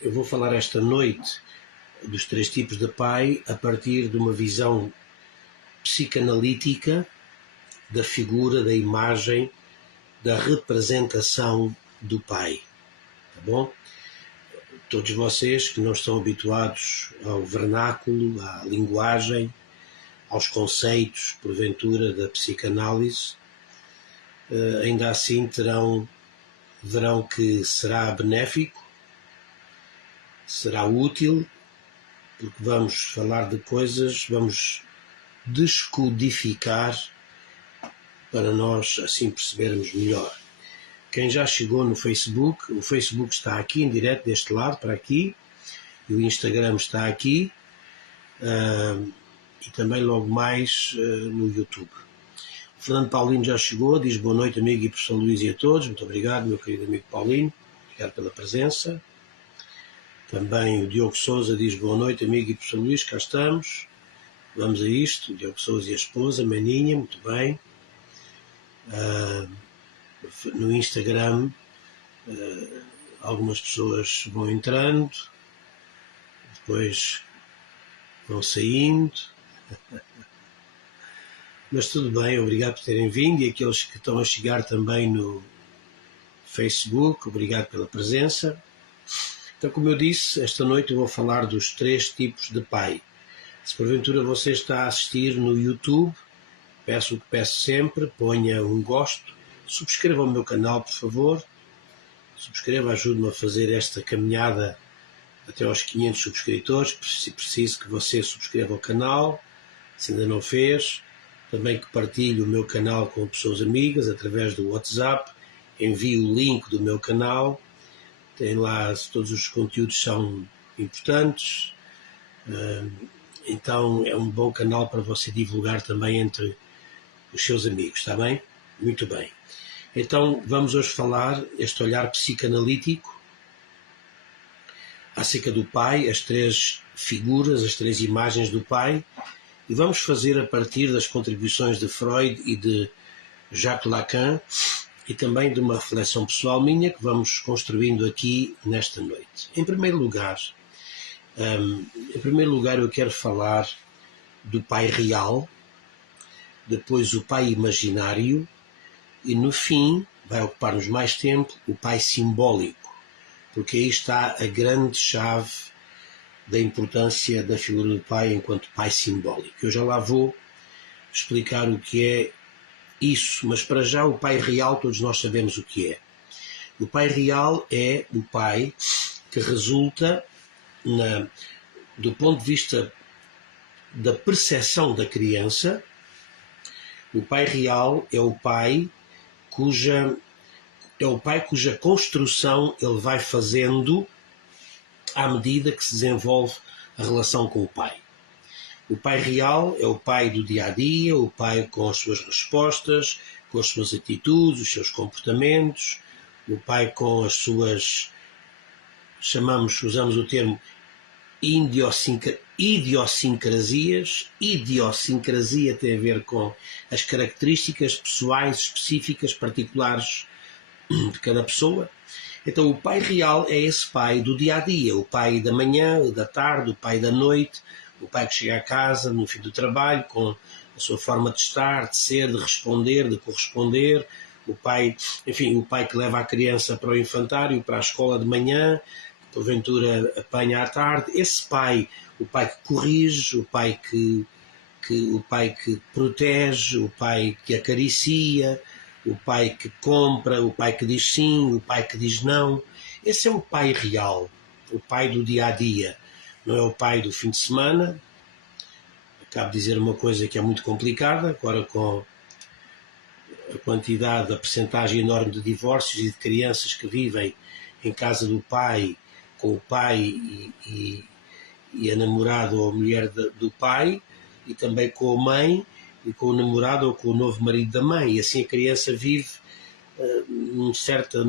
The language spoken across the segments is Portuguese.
Eu vou falar esta noite dos 3 tipos de pai a partir de uma visão psicanalítica da figura, da imagem, da representação do pai. Tá bom? Todos vocês que não estão habituados ao vernáculo, à linguagem, aos conceitos, porventura, da psicanálise, ainda assim verão que será benéfico, será útil, porque vamos falar de coisas, vamos descodificar para nós assim percebermos melhor. Quem já chegou no Facebook, o Facebook está aqui em direto deste lado, para aqui, e o Instagram está aqui, e também logo mais no YouTube. O Fernando Paulino já chegou, diz boa noite, amigo e professor Luís e a todos. Muito obrigado, meu querido amigo Paulino. Obrigado pela presença. Também o Diogo Sousa diz boa noite, amigo e professor Luís, cá estamos. Vamos a isto, o Diogo Sousa e a esposa, Maninha, muito bem. No Instagram, algumas pessoas vão entrando, depois vão saindo. Mas tudo bem, obrigado por terem vindo, e aqueles que estão a chegar também no Facebook, obrigado pela presença. Então, como eu disse, esta noite eu vou falar dos 3 tipos de pai. Se porventura você está a assistir no YouTube, peço o que peço sempre, ponha um gosto, subscreva o meu canal, por favor, subscreva, ajude-me a fazer esta caminhada até aos 500 subscritores, preciso que você subscreva o canal, se ainda não fez. Também que partilhe o meu canal com pessoas amigas através do WhatsApp, envie o link do meu canal, tem lá, todos os conteúdos são importantes, então é um bom canal para você divulgar também entre os seus amigos, está bem? Muito bem. Então vamos hoje falar este olhar psicanalítico acerca do pai, as 3 figuras, as 3 imagens do pai. E vamos fazer a partir das contribuições de Freud e de Jacques Lacan e também de uma reflexão pessoal minha que vamos construindo aqui nesta noite. Em primeiro lugar eu quero falar do pai real, depois o pai imaginário e no fim, vai ocupar-nos mais tempo, o pai simbólico, porque aí está a grande chave da importância da figura do pai enquanto pai simbólico. Eu já lá vou explicar o que é isso, mas para já o pai real todos nós sabemos o que é. O pai real é o pai que resulta, do ponto de vista da percepção da criança, o pai real é o pai cuja construção ele vai fazendo à medida que se desenvolve a relação com o pai. O pai real é o pai do dia-a-dia, o pai com as suas respostas, com as suas atitudes, os seus comportamentos, o pai com as suas, usamos o termo idiosincrasias. Idiosincrasia tem a ver com as características pessoais, específicas, particulares de cada pessoa. Então o pai real é esse pai do dia-a-dia, o pai da manhã, da tarde, o pai da noite, o pai que chega a casa no fim do trabalho com a sua forma de estar, de ser, de responder, de corresponder, o pai que leva a criança para o infantário, para a escola de manhã, porventura apanha à tarde, esse pai, o pai que corrige, o pai que protege, o pai que acaricia, o pai que compra, o pai que diz sim, o pai que diz não. Esse é o pai real, o pai do dia-a-dia. Não é o pai do fim de semana. Acabo de dizer uma coisa que é muito complicada, agora com a quantidade, a percentagem enorme de divórcios e de crianças que vivem em casa do pai, com o pai e a namorada ou a mulher do pai, e também com a mãe, e com o namorado ou com o novo marido da mãe, e assim a criança vive num certo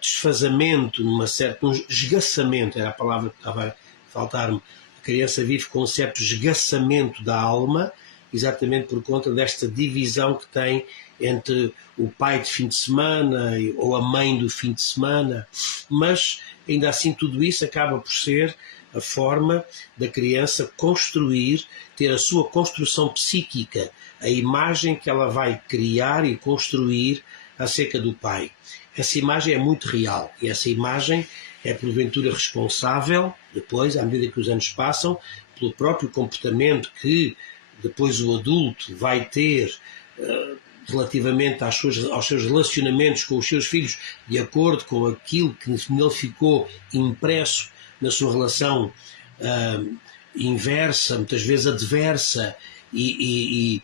desfazamento, num esgaçamento, era a palavra que estava a faltar-me. A criança vive com um certo esgaçamento da alma, exatamente por conta desta divisão que tem entre o pai de fim de semana ou a mãe do fim de semana, mas ainda assim tudo isso acaba por ser a forma da criança construir, ter a sua construção psíquica, a imagem que ela vai criar e construir acerca do pai. Essa imagem é muito real e essa imagem é porventura responsável, depois, à medida que os anos passam, pelo próprio comportamento que depois o adulto vai ter relativamente aos seus relacionamentos com os seus filhos, de acordo com aquilo que nele ficou impresso na sua relação inversa, muitas vezes adversa e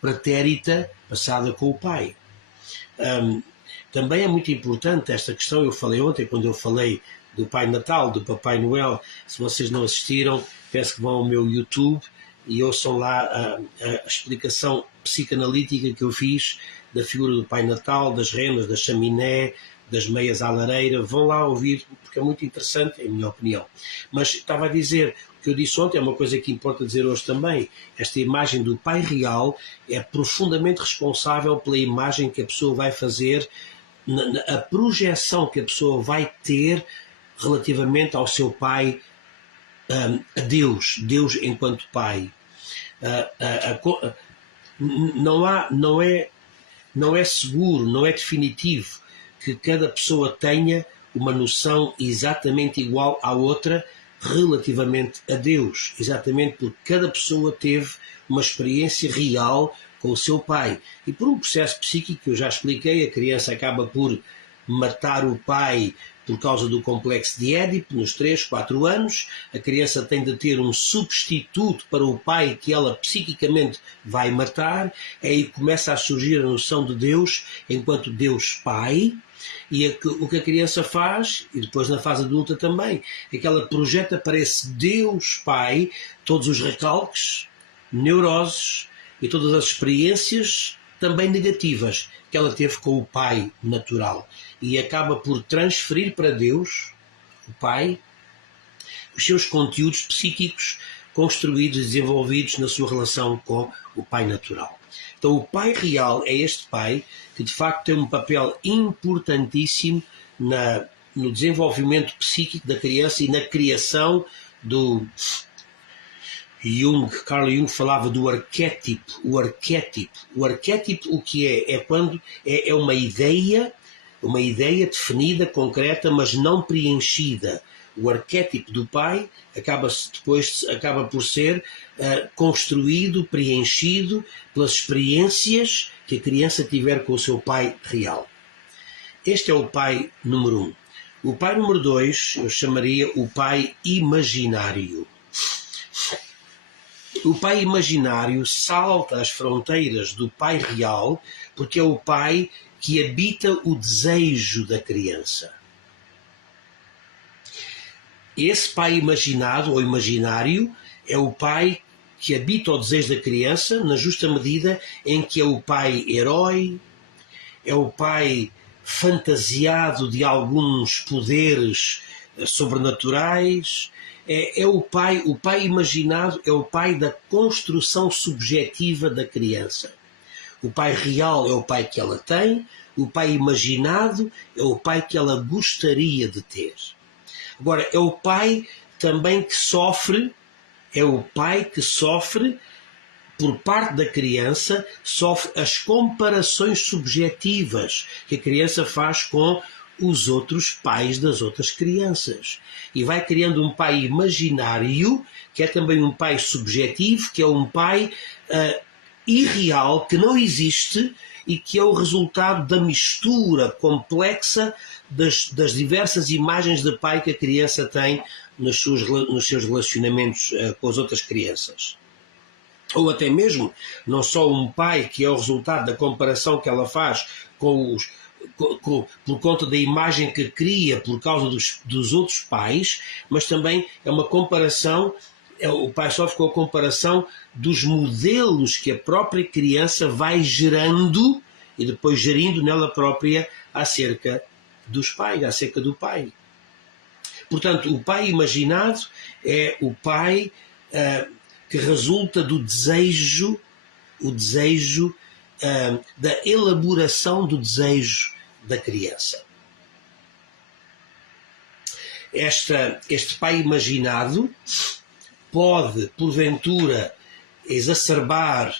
pretérita, passada com o pai. Também é muito importante esta questão, eu falei ontem, quando eu falei do Pai Natal, do Papai Noel, se vocês não assistiram, peço que vão ao meu YouTube e ouçam lá a explicação psicanalítica que eu fiz da figura do Pai Natal, das renas, da chaminé, das meias à lareira. Vão lá ouvir, porque é muito interessante, em minha opinião. Mas estava a dizer, o que eu disse ontem é uma coisa que importa dizer hoje também. Esta imagem do Pai Real é profundamente responsável pela imagem que a pessoa vai fazer, a projeção que a pessoa vai ter relativamente ao seu Pai, a Deus enquanto Pai. Não é seguro, não é definitivo que cada pessoa tenha uma noção exatamente igual à outra relativamente a Deus, exatamente porque cada pessoa teve uma experiência real com o seu pai. E por um processo psíquico que eu já expliquei, a criança acaba por matar o pai por causa do complexo de Édipo, nos 3, 4 anos. A criança tem de ter um substituto para o pai que ela psiquicamente vai matar. Aí começa a surgir a noção de Deus enquanto Deus Pai. E o que a criança faz, e depois na fase adulta também, é que ela projeta para esse Deus Pai todos os recalques, neuroses e todas as experiências também negativas que ela teve com o pai natural. E acaba por transferir para Deus, o Pai, os seus conteúdos psíquicos construídos e desenvolvidos na sua relação com o pai natural. Então o pai real é este pai que de facto tem um papel importantíssimo no desenvolvimento psíquico da criança e na criação do Carl Jung falava do arquétipo. O arquétipo o que é? É quando é uma ideia definida, concreta, mas não preenchida. O arquétipo do pai acaba por ser construído, preenchido pelas experiências que a criança tiver com o seu pai real. Este é o pai número 1. O pai número 2 eu chamaria o pai imaginário. O pai imaginário salta as fronteiras do pai real porque é o pai que habita o desejo da criança. Esse pai imaginado ou imaginário é o pai que habita o desejo da criança na justa medida em que é o pai herói, é o pai fantasiado de alguns poderes sobrenaturais, é o pai imaginado é o pai da construção subjetiva da criança. O pai real é o pai que ela tem, o pai imaginado é o pai que ela gostaria de ter. Agora, é o pai também que sofre, por parte da criança, sofre as comparações subjetivas que a criança faz com os outros pais das outras crianças. E vai criando um pai imaginário, que é também um pai subjetivo, que é um pai irreal, que não existe e que é o resultado da mistura complexa das diversas imagens de pai que a criança tem nos seus relacionamentos com as outras crianças. Ou até mesmo, não só um pai que é o resultado da comparação que ela faz por conta da imagem que cria por causa dos outros pais, mas também é uma comparação, o pai sofre com a comparação dos modelos que a própria criança vai gerando e depois gerindo nela própria acerca dos pais, acerca do pai. Portanto, o pai imaginado é o pai que resulta do desejo, da elaboração do desejo da criança. Este pai imaginado pode, porventura, exacerbar,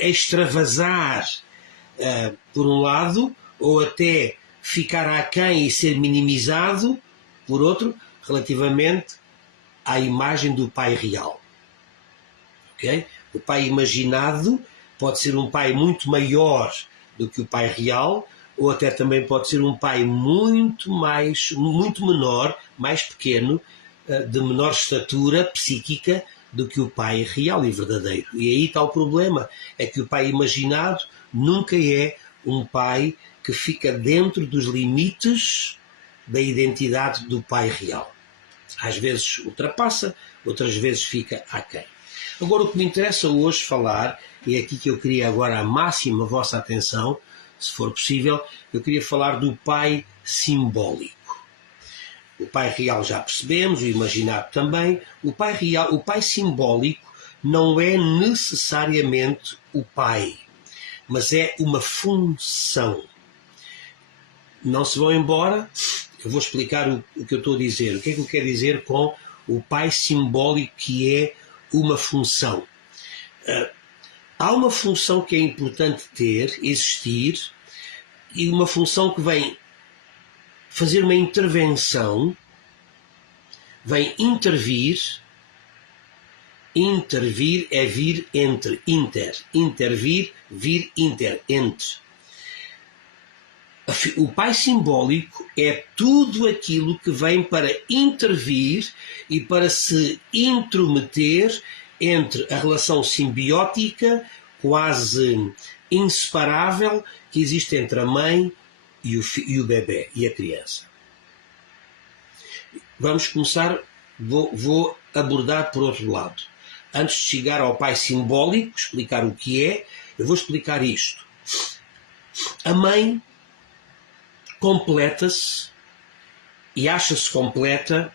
extravasar, por um lado, ou até ficar aquém e ser minimizado, por outro, relativamente à imagem do pai real. Okay? O pai imaginado pode ser um pai muito maior do que o pai real, ou até também pode ser um pai muito menor, mais pequeno, de menor estatura psíquica do que o pai real e verdadeiro. E aí está o problema, é que o pai imaginado nunca é um pai que fica dentro dos limites da identidade do pai real. Às vezes ultrapassa, outras vezes fica aquém. Agora, o que me interessa hoje falar, e é aqui que eu queria agora a máxima vossa atenção, se for possível, eu queria falar do pai simbólico. O pai real já percebemos, o imaginado também. O pai real, o pai simbólico não é necessariamente o pai, mas é uma função. Não se vão embora, eu vou explicar o que eu estou a dizer. O que é que eu quero dizer com o pai simbólico, que é uma função? Há uma função que é importante existir, e uma função que vem fazer uma intervenção, vem intervir. Intervir é vir entre, intervir, vir inter, entre. O pai simbólico é tudo aquilo que vem para intervir e para se intrometer entre a relação simbiótica, quase inseparável, que existe entre a mãe e o bebê e a criança. Vamos começar, vou abordar por outro lado. Antes de chegar ao pai simbólico, explicar o que é, eu vou explicar isto. A mãe completa-se e acha-se completa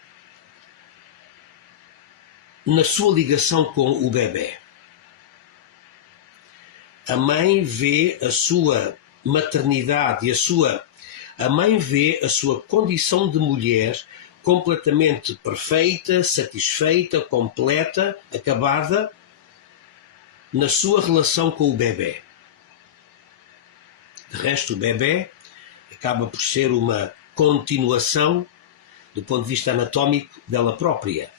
na sua ligação com o bebê. A mãe vê a sua maternidade e a mãe vê a sua condição de mulher completamente perfeita, satisfeita, completa, acabada na sua relação com o bebê. De resto, o bebê acaba por ser uma continuação do ponto de vista anatómico dela própria.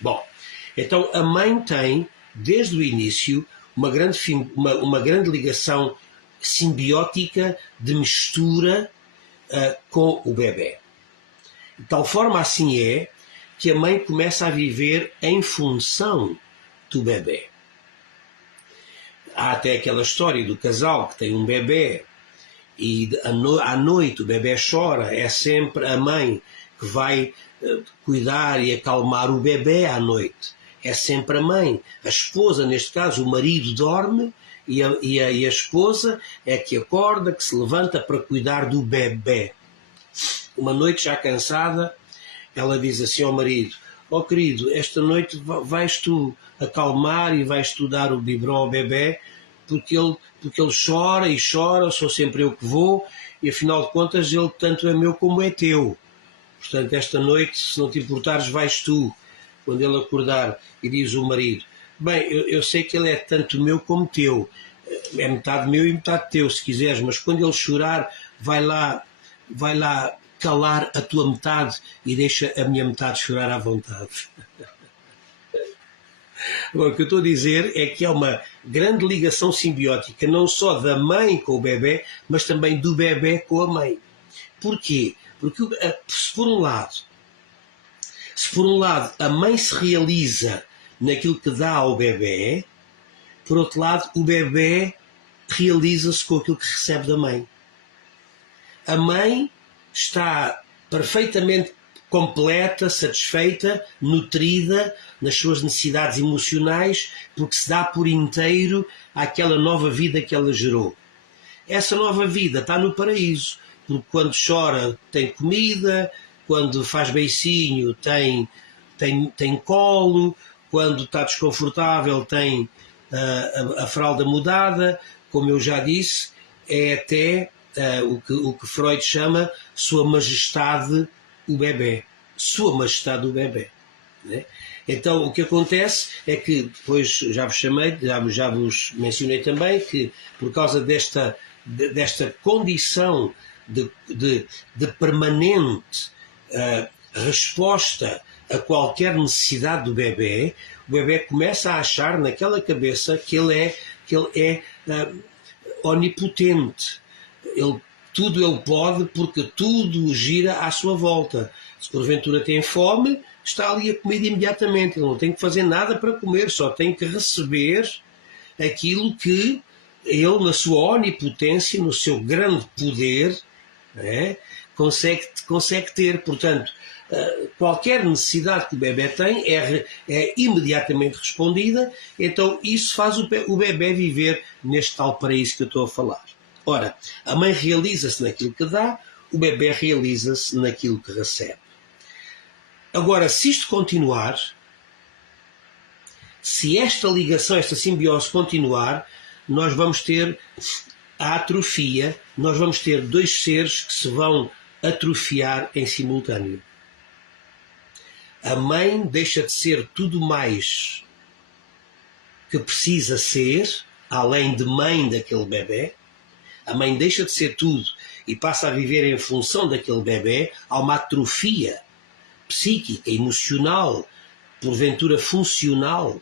Bom, então a mãe tem, desde o início, uma grande ligação simbiótica de mistura com o bebê. De tal forma assim é que a mãe começa a viver em função do bebê. Há até aquela história do casal que tem um bebê e à noite o bebê chora, é sempre a mãe que vai cuidar e acalmar o bebê à noite. É sempre a mãe. A esposa, neste caso, o marido dorme e a esposa é que acorda, que se levanta para cuidar do bebê. Uma noite já cansada, ela diz assim ao marido: "Oh querido, esta noite vais tu acalmar e vais tu dar o biberon ao bebê, porque ele chora e chora, sou sempre eu que vou, e afinal de contas ele tanto é meu como é teu. Portanto, esta noite, se não te importares, vais tu." Quando ele acordar, e diz o marido: "Bem, eu sei que ele é tanto meu como teu, é metade meu e metade teu, se quiseres, mas quando ele chorar, vai lá calar a tua metade e deixa a minha metade chorar à vontade." Agora, o que eu estou a dizer é que há uma grande ligação simbiótica, não só da mãe com o bebê, mas também do bebê com a mãe. Porquê? Porque, se por um lado a mãe se realiza naquilo que dá ao bebê, por outro lado o bebê realiza-se com aquilo que recebe da mãe. A mãe está perfeitamente completa, satisfeita, nutrida nas suas necessidades emocionais, porque se dá por inteiro àquela nova vida que ela gerou. Essa nova vida está no paraíso, porque quando chora tem comida, quando faz beicinho tem colo, quando está desconfortável tem a fralda mudada, como eu já disse, é até o que Freud chama Sua Majestade o bebê. Sua Majestade o bebê. Né? Então o que acontece é que, depois já vos mencionei também, que por causa desta condição de permanente resposta a qualquer necessidade do bebê, o bebê começa a achar naquela cabeça que ele é onipotente. Tudo ele pode, porque tudo gira à sua volta. Se porventura tem fome, está ali a comida imediatamente. Ele não tem que fazer nada para comer, só tem que receber aquilo que ele, na sua onipotência, no seu grande poder, consegue ter. Portanto, qualquer necessidade que o bebê tem é imediatamente respondida, então isso faz o bebê viver neste tal paraíso que eu estou a falar. Ora, a mãe realiza-se naquilo que dá, o bebê realiza-se naquilo que recebe. Agora, se isto continuar, se esta ligação, esta simbiose continuar, nós vamos ter a atrofia, nós vamos ter dois seres que se vão atrofiar em simultâneo. A mãe deixa de ser tudo mais que precisa ser, além de mãe daquele bebê. A mãe deixa de ser tudo e passa a viver em função daquele bebê. Há uma atrofia psíquica, emocional, porventura funcional.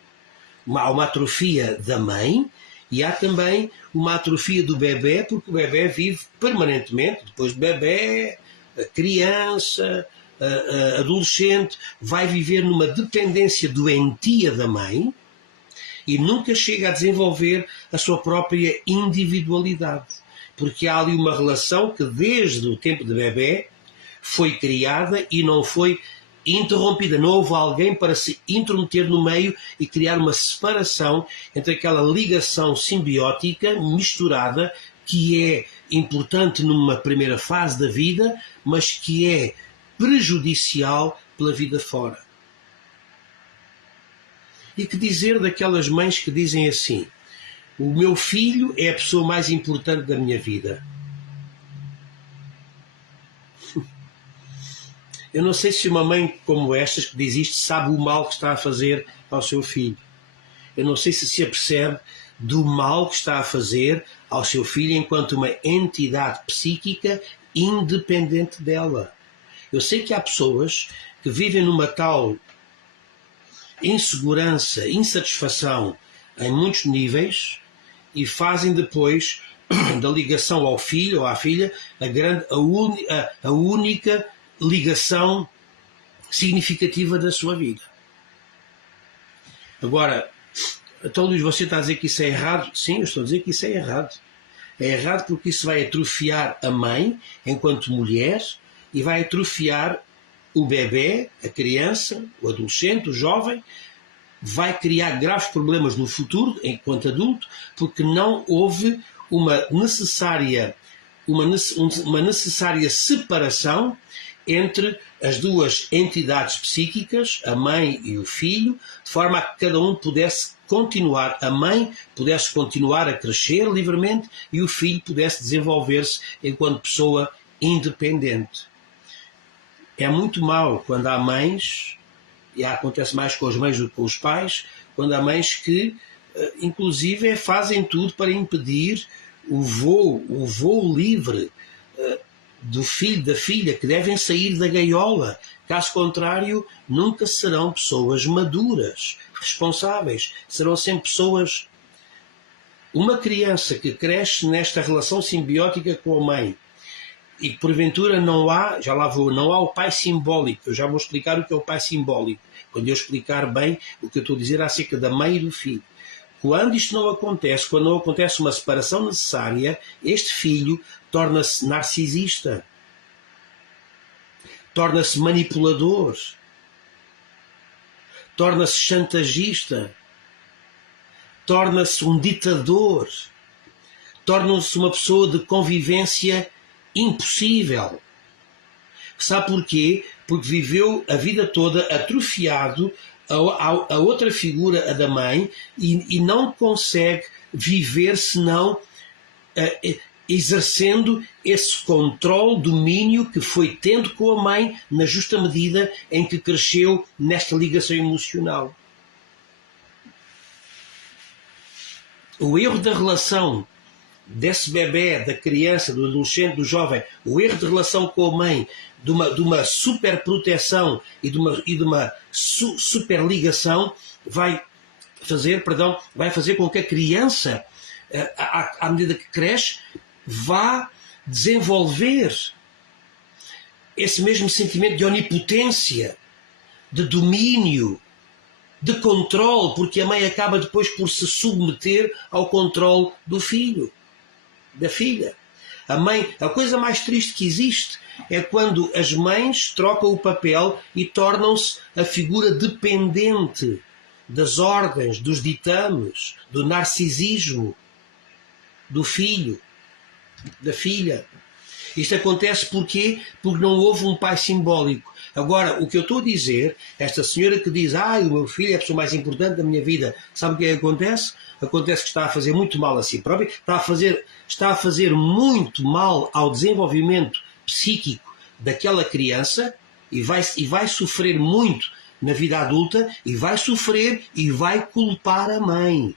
Há uma atrofia da mãe e há também uma atrofia do bebê, porque o bebê vive permanentemente, depois do bebê, a criança, a adolescente, vai viver numa dependência doentia da mãe e nunca chega a desenvolver a sua própria individualidade. Porque há ali uma relação que desde o tempo de bebê foi criada e não foi interrompida. Não houve alguém para se intrometer no meio e criar uma separação entre aquela ligação simbiótica misturada que é importante numa primeira fase da vida, mas que é prejudicial pela vida fora. E que dizer daquelas mães que dizem assim: o meu filho é a pessoa mais importante da minha vida. Eu não sei se uma mãe como estas que diz isto sabe o mal que está a fazer ao seu filho. Eu não sei se apercebe do mal que está a fazer ao seu filho enquanto uma entidade psíquica independente dela. Eu sei que há pessoas que vivem numa tal insegurança, insatisfação em muitos níveis e fazem depois da ligação ao filho ou à filha a única ligação significativa da sua vida. Agora, então Luís, você está a dizer que isso é errado? Sim, eu estou a dizer que isso é errado. É errado porque isso vai atrofiar a mãe enquanto mulher e vai atrofiar o bebê, a criança, o adolescente, o jovem, vai criar graves problemas no futuro, enquanto adulto, porque não houve uma necessária separação entre as duas entidades psíquicas, a mãe e o filho, de forma a que cada um pudesse continuar, a mãe pudesse continuar a crescer livremente e o filho pudesse desenvolver-se enquanto pessoa independente. É muito mau quando há mães, e acontece mais com as mães do que com os pais, quando há mães que, inclusive, fazem tudo para impedir o voo livre do filho, da filha, que devem sair da gaiola. Caso contrário, nunca serão pessoas maduras, responsáveis. Serão sempre pessoas... Uma criança que cresce nesta relação simbiótica com a mãe e que porventura não há o pai simbólico. Eu já vou explicar o que é o pai simbólico, quando eu explicar bem o que eu estou a dizer acerca da mãe e do filho. Quando isto não acontece, quando não acontece uma separação necessária, este filho torna-se narcisista, torna-se manipulador, torna-se chantagista, torna-se um ditador, torna-se uma pessoa de convivência impossível. Sabe porquê? Porque viveu a vida toda atrofiado a outra figura, a da mãe, e não consegue viver senão exercendo esse controle, domínio que foi tendo com a mãe na justa medida em que cresceu nesta ligação emocional. O erro da relação desse bebê, da criança, do adolescente, do jovem, o erro de relação com a mãe, de uma super proteção e de uma super ligação, vai fazer com que a criança, à medida que cresce, vá desenvolver esse mesmo sentimento de onipotência, de domínio, de controle, porque a mãe acaba depois por se submeter ao controle do filho, da filha. A coisa mais triste que existe é quando as mães trocam o papel e tornam-se a figura dependente das ordens, dos ditames, do narcisismo do filho, da filha. Isto acontece porquê? Porque não houve um pai simbólico. Agora, o que eu estou a dizer, esta senhora que diz, o meu filho é a pessoa mais importante da minha vida, sabe o que é que acontece? Acontece que está a fazer muito mal a si própria, está a fazer muito mal ao desenvolvimento psíquico daquela criança e vai sofrer muito na vida adulta e vai sofrer e vai culpar a mãe.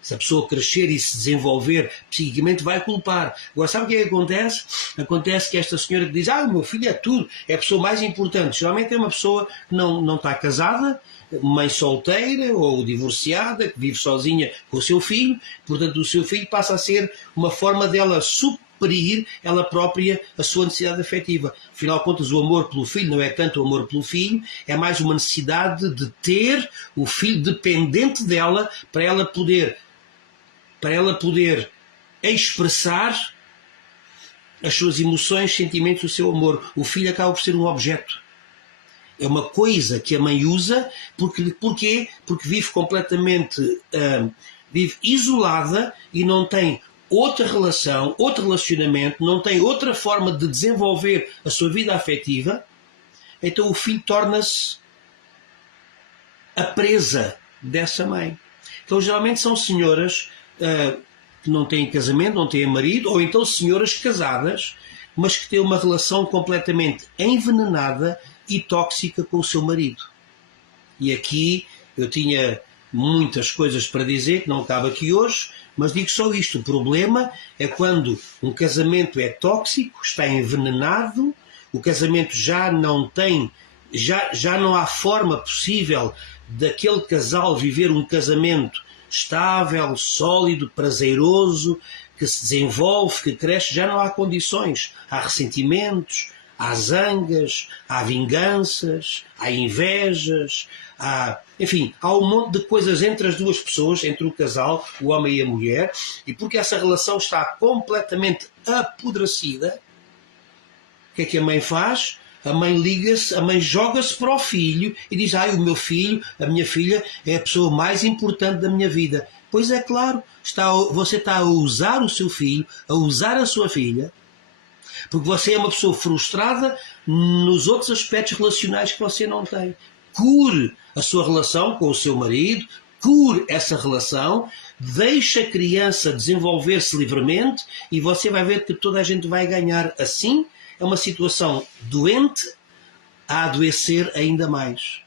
Se a pessoa crescer e se desenvolver psiquicamente, vai culpar. Agora, sabe o que é que acontece? Acontece que esta senhora que diz, o meu filho é tudo, é a pessoa mais importante. Geralmente é uma pessoa que não está casada, mãe solteira ou divorciada, que vive sozinha com o seu filho. Portanto, o seu filho passa a ser uma forma dela suprir ela própria a sua necessidade afetiva. Afinal de contas, o amor pelo filho não é tanto o amor pelo filho, é mais uma necessidade de ter o filho dependente dela para ela poder expressar as suas emoções, sentimentos, o seu amor. O filho acaba por ser um objeto. É uma coisa que a mãe usa, porquê? Porque vive completamente vive isolada e não tem outra relação, outro relacionamento, não tem outra forma de desenvolver a sua vida afetiva. Então o filho torna-se a presa dessa mãe. Então geralmente são senhoras que não têm casamento, não têm marido, ou então senhoras casadas, mas que têm uma relação completamente envenenada e tóxica com o seu marido. E aqui eu tinha muitas coisas para dizer, que não cabe aqui hoje, mas digo só isto. O problema é quando um casamento é tóxico, está envenenado, o casamento já não há forma possível daquele casal viver um casamento estável, sólido, prazeroso, que se desenvolve, que cresce. Já não há condições. Há ressentimentos, há zangas, há vinganças, há invejas, enfim, há um monte de coisas entre as duas pessoas, entre o casal, o homem e a mulher, e porque essa relação está completamente apodrecida, o que é que a mãe faz? A mãe liga-se, a mãe joga-se para o filho e diz, o meu filho, a minha filha é a pessoa mais importante da minha vida. Pois é, claro, você está a usar o seu filho, a usar a sua filha, porque você é uma pessoa frustrada nos outros aspectos relacionais que você não tem. Cure a sua relação com o seu marido, cure essa relação, deixe a criança desenvolver-se livremente e você vai ver que toda a gente vai ganhar. Assim, é uma situação doente a adoecer ainda mais.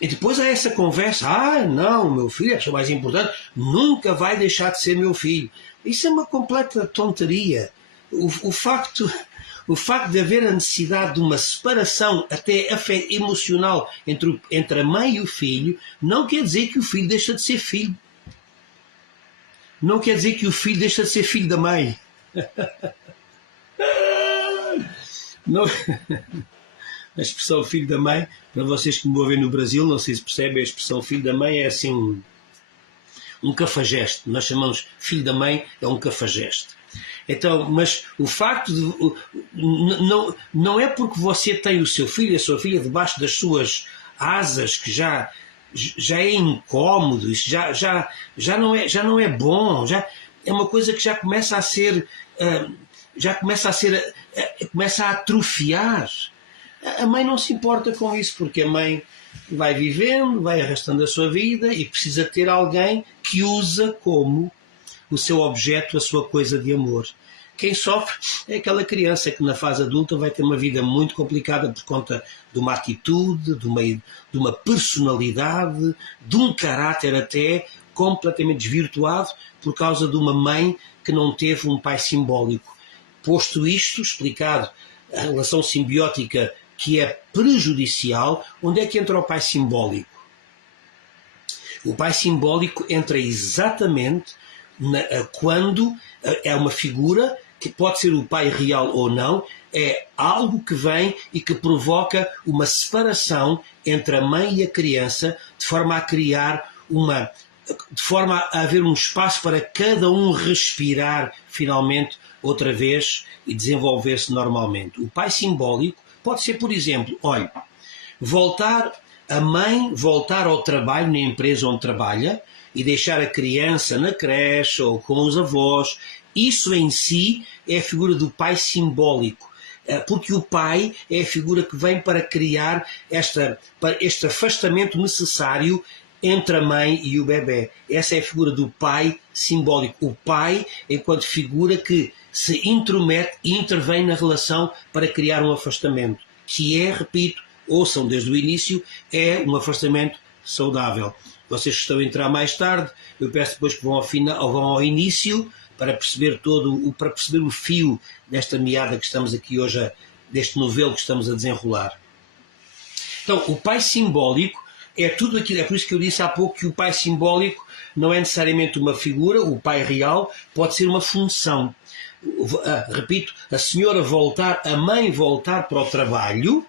E depois há essa conversa, não, meu filho é a pessoa mais importante, nunca vai deixar de ser meu filho. Isso é uma completa tonteria. O facto de haver a necessidade de uma separação até emocional entre a mãe e o filho, não quer dizer que o filho deixa de ser filho. Não quer dizer que o filho deixa de ser filho da mãe. Não. A expressão filho da mãe, para vocês que me ouvem no Brasil, não sei se percebem, a expressão filho da mãe é assim um cafajeste. Nós chamamos filho da mãe, é um cafajeste. Então, mas o facto de... Não é porque você tem o seu filho e a sua filha debaixo das suas asas que já é incómodo, isso já não é bom, já é uma coisa que já começa a ser... começa a atrofiar. A mãe não se importa com isso, porque a mãe vai vivendo, vai arrastando a sua vida e precisa ter alguém que usa como o seu objeto, a sua coisa de amor. Quem sofre é aquela criança que na fase adulta vai ter uma vida muito complicada por conta de uma atitude, de uma personalidade, de um caráter até completamente desvirtuado por causa de uma mãe que não teve um pai simbólico. Posto isto, explicado a relação simbiótica que é prejudicial, onde é que entra o pai simbólico? O pai simbólico entra exatamente quando é uma figura que pode ser o pai real ou não, é algo que vem e que provoca uma separação entre a mãe e a criança, de forma a criar de forma a haver um espaço para cada um respirar finalmente outra vez e desenvolver-se normalmente. O pai simbólico pode ser, por exemplo, olha, a mãe voltar ao trabalho na empresa onde trabalha e deixar a criança na creche ou com os avós. Isso em si é a figura do pai simbólico, porque o pai é a figura que vem para criar este afastamento necessário entre a mãe e o bebê. Essa é a figura do pai simbólico. O pai enquanto figura que se intromete e intervém na relação para criar um afastamento, que é, repito, ouçam desde o início, é um afastamento saudável. Vocês que estão a entrar mais tarde, eu peço depois que vão ao início para perceber para perceber o fio desta meada que estamos aqui hoje, deste novelo que estamos a desenrolar. Então, o pai simbólico é tudo aquilo, é por isso que eu disse há pouco que o pai simbólico não é necessariamente uma figura, o pai real pode ser uma função. Repito, a mãe voltar para o trabalho,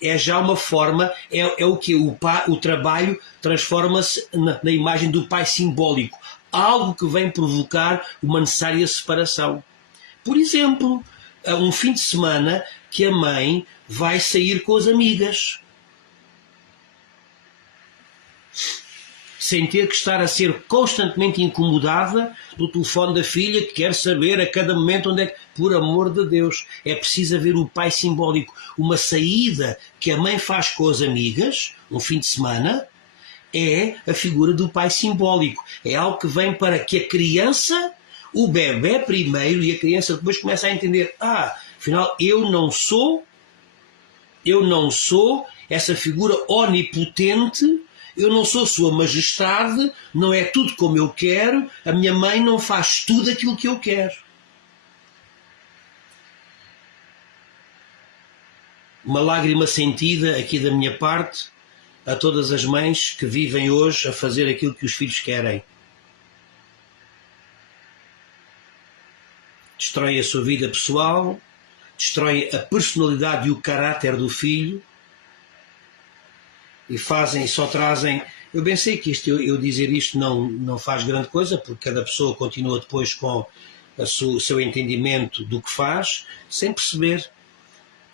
é já uma forma, é o que o trabalho transforma-se na imagem do pai simbólico, algo que vem provocar uma necessária separação. Por exemplo, um fim de semana que a mãe vai sair com as amigas, sem ter que estar a ser constantemente incomodada do telefone da filha que quer saber a cada momento onde é que... Por amor de Deus, é preciso haver o pai simbólico. Uma saída que a mãe faz com as amigas, um fim de semana, é a figura do pai simbólico. É algo que vem para que a criança, o bebé primeiro, e a criança depois começa a entender, afinal, eu não sou essa figura onipotente. Eu não sou sua majestade, não é tudo como eu quero, a minha mãe não faz tudo aquilo que eu quero. Uma lágrima sentida aqui da minha parte a todas as mães que vivem hoje a fazer aquilo que os filhos querem. Destrói a sua vida pessoal, destrói a personalidade e o caráter do filho, e só trazem... Eu pensei que eu dizer isto não faz grande coisa, porque cada pessoa continua depois com o seu entendimento do que faz, sem perceber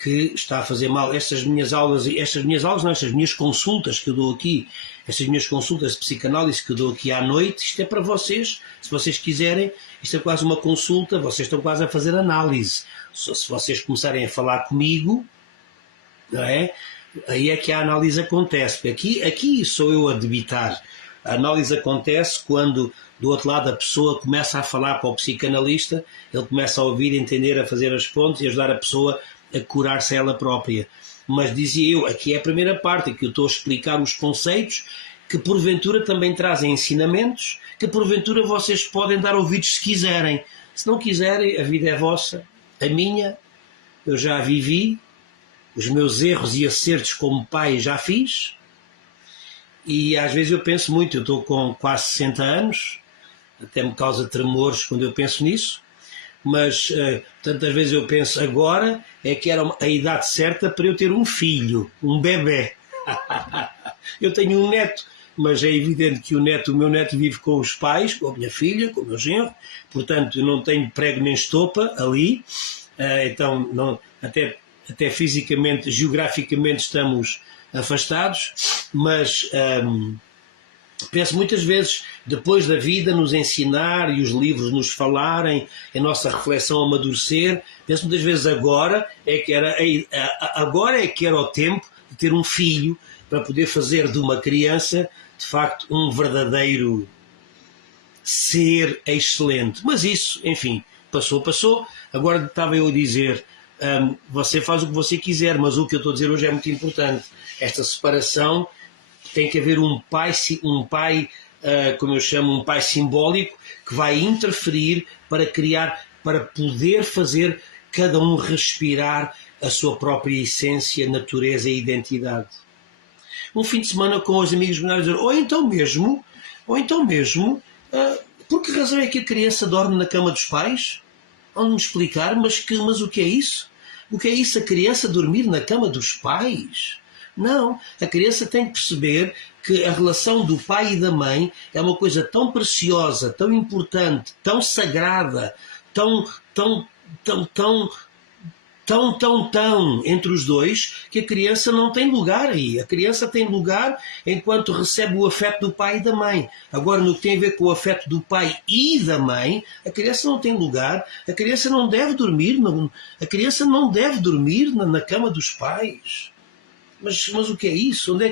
que está a fazer mal. Estas minhas consultas que eu dou aqui, estas minhas consultas de psicanálise que eu dou aqui à noite, isto é para vocês, se vocês quiserem, isto é quase uma consulta, vocês estão quase a fazer análise. Se vocês começarem a falar comigo, não é? Aí é que a análise acontece. Aqui sou eu a debitar. A análise acontece quando, do outro lado, a pessoa começa a falar para o psicanalista, ele começa a ouvir, entender, a fazer as pontes e ajudar a pessoa a curar-se ela própria. Mas dizia eu, aqui é a primeira parte, que eu estou a explicar os conceitos que porventura também trazem ensinamentos, que porventura vocês podem dar ouvidos se quiserem. Se não quiserem, a vida é vossa, a minha, eu já a vivi, os meus erros e acertos como pai já fiz, e às vezes eu penso muito, eu estou com quase 60 anos, até me causa tremores quando eu penso nisso, mas tantas vezes eu penso, agora é que era a idade certa para eu ter um filho, um bebê. Eu tenho um neto, mas é evidente que o meu neto vive com os pais, com a minha filha, com o meu genro, portanto eu não tenho prego nem estopa ali, então não, até fisicamente, geograficamente estamos afastados, mas penso muitas vezes, depois da vida nos ensinar e os livros nos falarem, a nossa reflexão amadurecer, penso muitas vezes agora é que era o tempo de ter um filho para poder fazer de uma criança, de facto, um verdadeiro ser excelente. Mas isso, enfim, passou. Agora estava eu a dizer, você faz o que você quiser, mas o que eu estou a dizer hoje é muito importante. Esta separação, tem que haver um pai, como eu chamo, um pai simbólico, que vai interferir para criar, para poder fazer cada um respirar a sua própria essência, natureza e identidade. Um fim de semana com os amigos me dizer, ou então mesmo, por que razão é que a criança dorme na cama dos pais? Vão-me explicar, mas o que é isso? O que é isso, a criança dormir na cama dos pais? Não, a criança tem que perceber que a relação do pai e da mãe é uma coisa tão preciosa, tão importante, tão sagrada, tão entre os dois, que a criança não tem lugar aí. A criança tem lugar enquanto recebe o afeto do pai e da mãe. Agora, no que tem a ver com o afeto do pai e da mãe, a criança não tem lugar. A criança não deve dormir, na cama dos pais. Mas o que é isso? Onde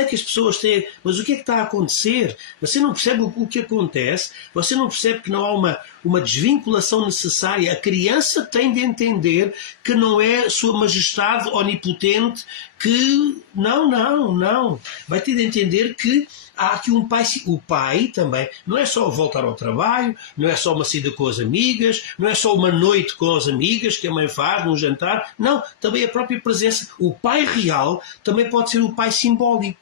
é que as pessoas têm... Mas o que é que está a acontecer? Você não percebe o que acontece? Você não percebe que não há uma desvinculação necessária? A criança tem de entender que não é Sua Majestade onipotente, que... Não. Vai ter de entender que há aqui um pai... O pai também não é só voltar ao trabalho, não é só uma saída com as amigas, não é só uma noite com as amigas que a mãe faz, num jantar. Não, também a própria presença. O pai real também pode ser o pai simbólico.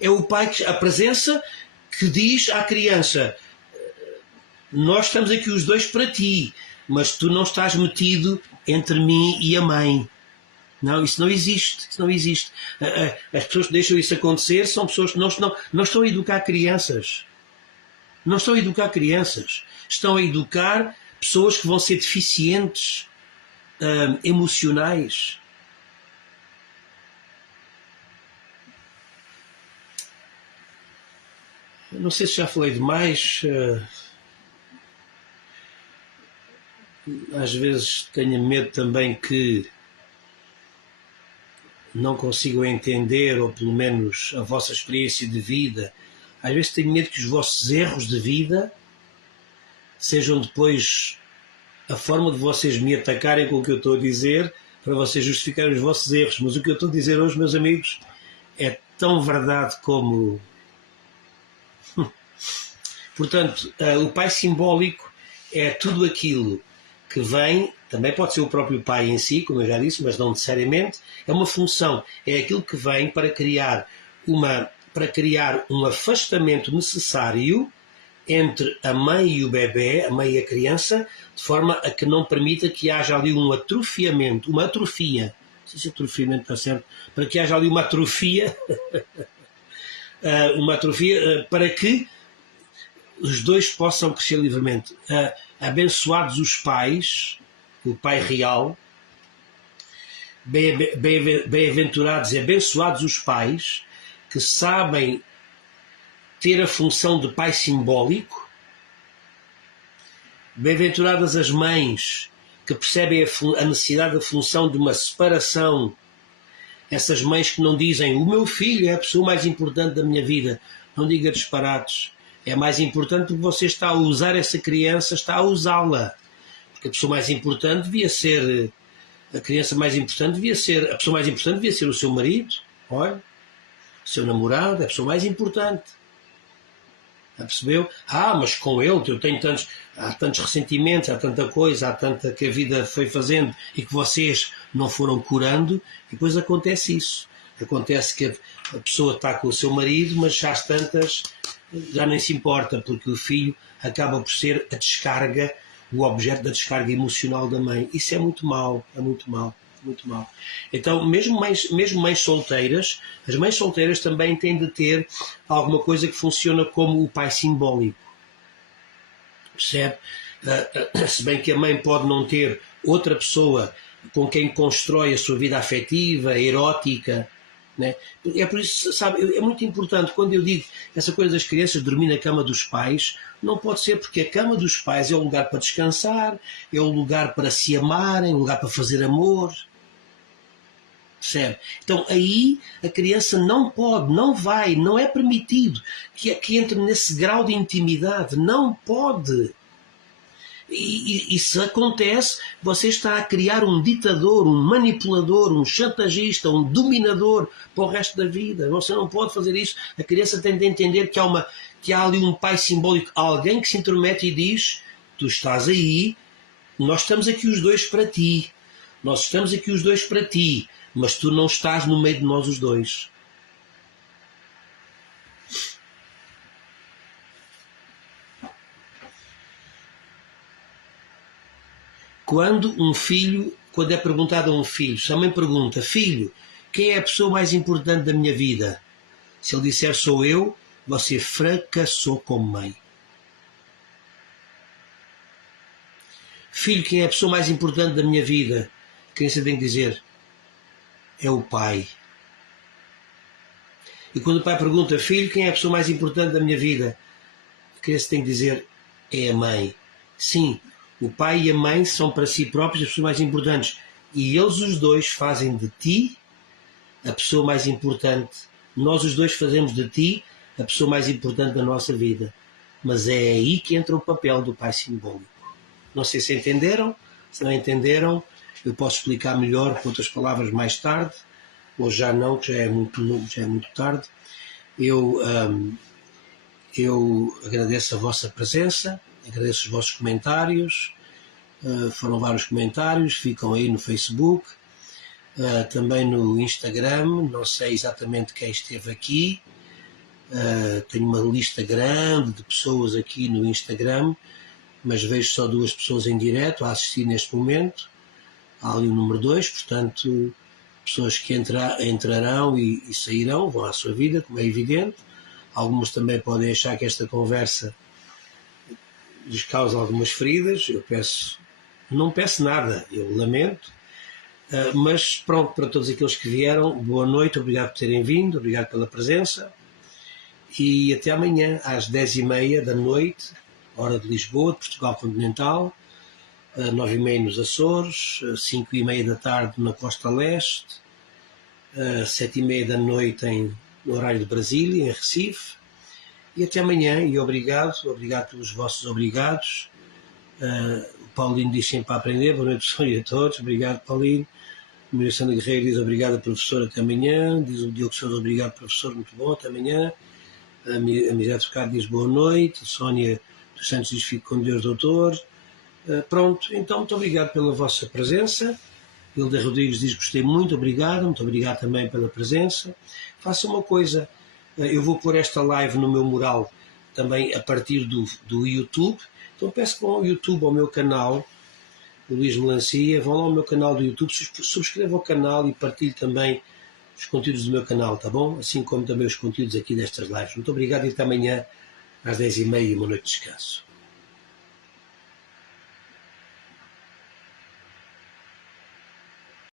É o pai, a presença que diz à criança: nós estamos aqui os dois para ti, mas tu não estás metido entre mim e a mãe. Não, isso não existe. As pessoas que deixam isso acontecer são pessoas que não estão a educar crianças. Não estão a educar crianças. Estão a educar pessoas que vão ser deficientes emocionais. Não sei se já falei demais. Às vezes tenho medo também que não consigam entender, ou pelo menos a vossa experiência de vida. Às vezes tenho medo que os vossos erros de vida sejam depois a forma de vocês me atacarem com o que eu estou a dizer, para vocês justificarem os vossos erros. Mas o que eu estou a dizer hoje, meus amigos, é tão verdade como... Portanto, o pai simbólico é tudo aquilo que vem, também pode ser o próprio pai em si, como eu já disse, mas não necessariamente, é uma função, é aquilo que vem para criar um afastamento necessário entre a mãe e o bebê, a mãe e a criança, de forma a que não permita que haja ali um atrofiamento, uma atrofia, não sei se atrofiamento está certo, para que haja ali uma atrofia, para que os dois possam crescer livremente. Abençoados os pais, o pai real, bem-aventurados e abençoados os pais que sabem ter a função de pai simbólico, bem-aventuradas as mães que percebem a necessidade da função de uma separação, essas mães que não dizem o meu filho é a pessoa mais importante da minha vida, não diga disparates. É mais importante porque você está a usar essa criança, está a usá-la. Porque a pessoa mais importante devia ser, a pessoa mais importante devia ser o seu marido, olha, o seu namorado, é a pessoa mais importante. Já percebeu? Mas com ele eu tenho há tantos ressentimentos, há tanta coisa, há tanta que a vida foi fazendo e que vocês não foram curando, e depois acontece isso. Acontece que a pessoa está com o seu marido, mas já às tantas já nem se importa, porque o filho acaba por ser a descarga, o objeto da descarga emocional da mãe. Isso é muito mau, muito mau. Então, mesmo mães solteiras, as mães solteiras também têm de ter alguma coisa que funciona como o pai simbólico. Percebe? Se bem que a mãe pode não ter outra pessoa com quem constrói a sua vida afetiva, erótica, né? É por isso, sabe, é muito importante quando eu digo essa coisa das crianças dormir na cama dos pais, não pode ser porque a cama dos pais é o lugar para descansar, é o lugar para se amarem, um lugar para fazer amor. Percebe? Então aí a criança não pode, não vai, não é permitido que entre nesse grau de intimidade, não pode. E se acontece, você está a criar um ditador, um manipulador, um chantagista, um dominador para o resto da vida. Você não pode fazer isso. A criança tem de entender que há ali um pai simbólico, alguém que se intromete e diz: tu estás aí, nós estamos aqui os dois para ti. Nós estamos aqui os dois para ti, mas tu não estás no meio de nós os dois. Quando é perguntado a um filho, se a mãe pergunta: filho, quem é a pessoa mais importante da minha vida? Se ele disser sou eu, você fracassou como mãe. Filho, quem é a pessoa mais importante da minha vida? A criança tem que dizer: é o pai. E quando o pai pergunta: filho, quem é a pessoa mais importante da minha vida? A criança tem que dizer: é a mãe. Sim, o pai e a mãe são para si próprios as pessoas mais importantes. E eles os dois fazem de ti a pessoa mais importante. Nós os dois fazemos de ti a pessoa mais importante da nossa vida. Mas é aí que entra o papel do pai simbólico. Não sei se entenderam. Se não entenderam, eu posso explicar melhor com outras palavras mais tarde. Ou já não, que já é muito tarde. Eu agradeço a vossa presença. Agradeço os vossos comentários, foram vários comentários, ficam aí no Facebook, também no Instagram, não sei exatamente quem esteve aqui, tenho uma lista grande de pessoas aqui no Instagram, mas vejo só 2 pessoas em direto a assistir neste momento, há ali o número 2, portanto, pessoas que entrarão e sairão, vão à sua vida, como é evidente. Algumas também podem achar que esta conversa lhes causa algumas feridas. Eu não peço nada, eu lamento, mas pronto, para todos aqueles que vieram, boa noite, obrigado por terem vindo, obrigado pela presença e até amanhã às 10h30 da noite, hora de Lisboa, de Portugal continental, 9h30 nos Açores, 5h30 da tarde na Costa Leste, 7h30 da noite no horário de Brasília, em Recife. E até amanhã, e obrigado pelos vossos obrigados. O Paulinho diz sempre para aprender, boa noite, professor, e a todos. Obrigado, Paulinho. A Maria Sandra Guerreiro diz obrigado, professor, até amanhã. Diz o Diogo Sousa, obrigado, professor, muito bom, até amanhã. A Miséria Focado diz boa noite. A Sónia dos Santos diz fique com Deus, doutor. Pronto, então muito obrigado pela vossa presença. Hilda Rodrigues diz gostei muito obrigado também pela presença. Faça uma coisa. Eu vou pôr esta live no meu mural também a partir do YouTube. Então peço que vão ao YouTube, ao meu canal, o Luís Melancia, vão lá ao meu canal do YouTube, subscrevam o canal e partilhem também os conteúdos do meu canal, tá bom? Assim como também os conteúdos aqui destas lives. Muito obrigado e até amanhã às 10h30 e uma noite de descanso.